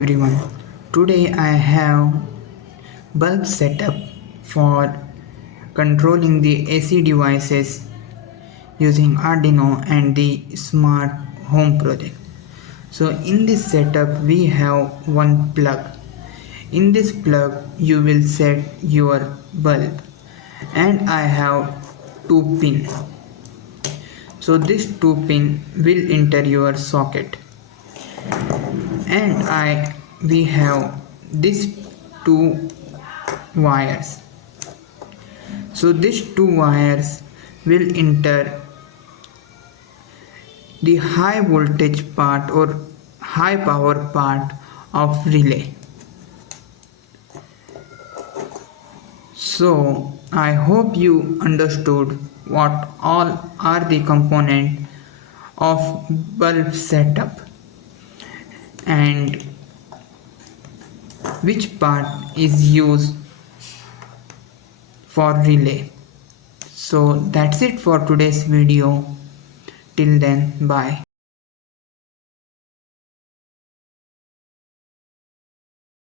Everyone, today I have bulb setup for controlling the AC devices using Arduino and the smart home project. So in this setup we have one plug. In this plug you will set your bulb and I have two pin. So this two pin will enter your socket and we have these two wires. So these two wires will enter the high voltage part or high power part of relay. So I hope you understood what all are the components of bulb setup and which part is used for relay. So that's it for today's video. Till then, bye.